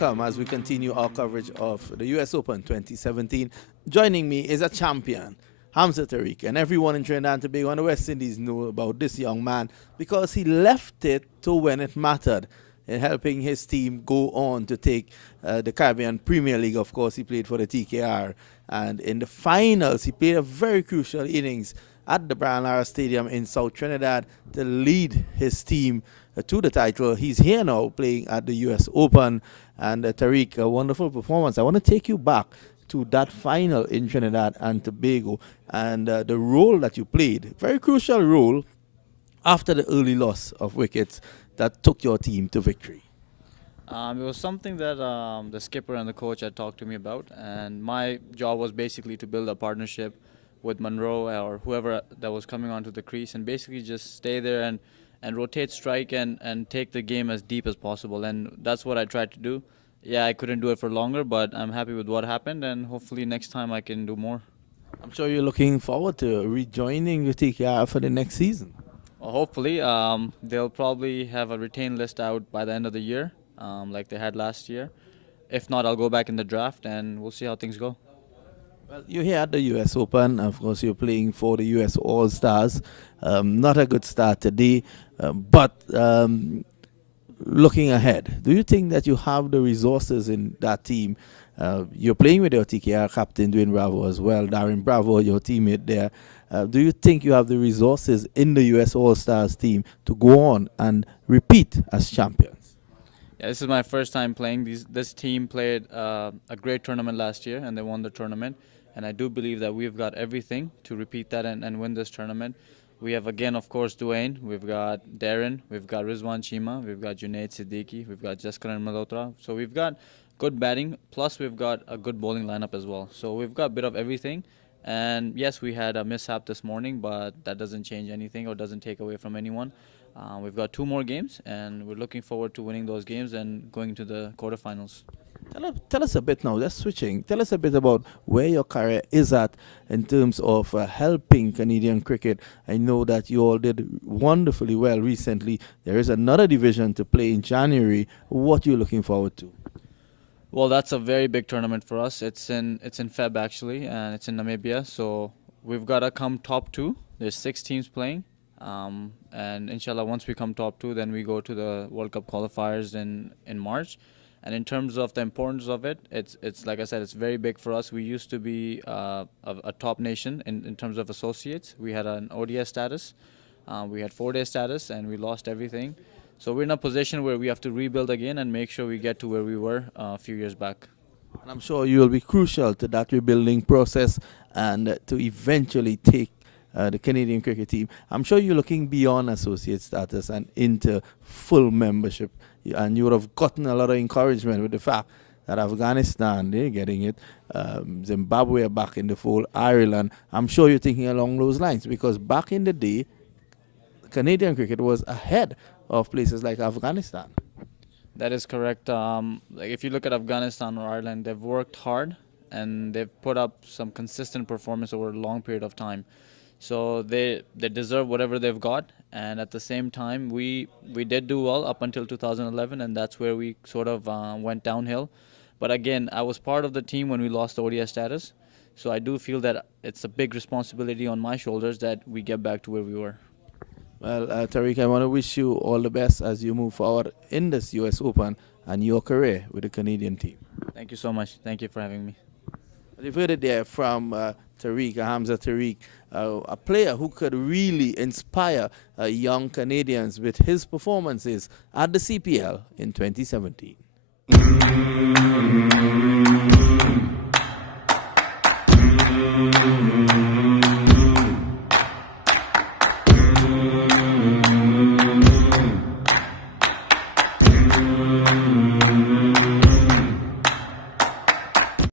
welcome as we continue our coverage of the US Open 2017. Joining me is a champion, HAMZA TARIQ, and everyone in Trinidad and Tobago and the West Indies know about this young man because he left it to when it mattered in helping his team go on to take the Caribbean Premier League. Of course, he played for the TKR, and in the finals, he played a very crucial innings at the Brian Lara Stadium in South Trinidad to lead his team to the title. He's here now playing at the US Open, and TARIQ, a wonderful performance. I want to take you back to that final in Trinidad and Tobago and the role that you played, very crucial role after the early loss of wickets that took your team to victory. It was something that the skipper and the coach had talked to me about, and my job was basically to build a partnership with Monroe or whoever that was coming onto the crease, and basically just stay there and rotate strike and take the game as deep as possible, and that's what I tried to do. Yeah, I couldn't do it for longer, but I'm happy with what happened, and hopefully next time I can do more. I'm sure you're looking forward to rejoining the TKR for the next season. Well, hopefully, they'll probably have a retained list out by the end of the year, like they had last year. If not, I'll go back in the draft, and we'll see how things go. Well, you're here at the US Open. Of course, you're playing for the US All-Stars. Not a good start today, but looking ahead, do you think that you have the resources in that team? You're playing with your TKR captain, Dwayne Bravo, as well. Darren Bravo, your teammate there. Do you think you have the resources in the US All-Stars team to go on and repeat as champions? Yeah, this is my first time playing. This team played a great tournament last year, and they won the tournament. And I do believe that we've got everything to repeat that and win this tournament. We have, again, of course, Dwayne. We've got Darren. We've got Rizwan Chima. We've got Junaid Siddiqui. We've got Jaskaran Malhotra. So we've got good batting, plus we've got a good bowling lineup as well. So we've got a bit of everything. And yes, we had a mishap this morning, but that doesn't change anything or doesn't take away from anyone. We've got 2 more games, and we're looking forward to winning those games and going to the quarterfinals. Tell us a bit now, just switching. Tell us a bit about where your career is at in terms of helping Canadian cricket. I know that you all did wonderfully well recently. There is another division to play in January. What are you looking forward to? Well, that's a very big tournament for us. It's in Feb actually, and it's in Namibia. So we've got to come top 2. There's 6 teams playing, and inshallah, once we come top 2, then we go to the World Cup qualifiers in March. And in terms of the importance of it, it's like I said, it's very big for us. We used to be a top nation in terms of associates. We had an ODS status, we had 4-day status, and we lost everything. So we're in a position where we have to rebuild again and make sure we get to where we were a few years back. And I'm sure you will be crucial to that rebuilding process and to eventually take the Canadian cricket team. I'm sure you're looking beyond associate status and into full membership. And you would have gotten a lot of encouragement with the fact that Afghanistan, they're getting it, Zimbabwe are back in the fold, Ireland. I'm sure you're thinking along those lines because back in the day, Canadian cricket was ahead of places like Afghanistan. That is correct. Like if you look at Afghanistan or Ireland, they've worked hard and they've put up some consistent performance over a long period of time. So they deserve whatever they've got, and at the same time we did do well up until 2011, and that's where we sort of went downhill. But again, I was part of the team when we lost the ODS status, so I do feel that it's a big responsibility on my shoulders that we get back to where we were. Well, TARIQ, I want to wish you all the best as you move forward in this US Open and your career with the Canadian team. Thank you so much. Thank you for having me. You've heard it there from TARIQ, HAMZA TARIQ, a player who could really inspire young Canadians with his performances at the CPL in 2017.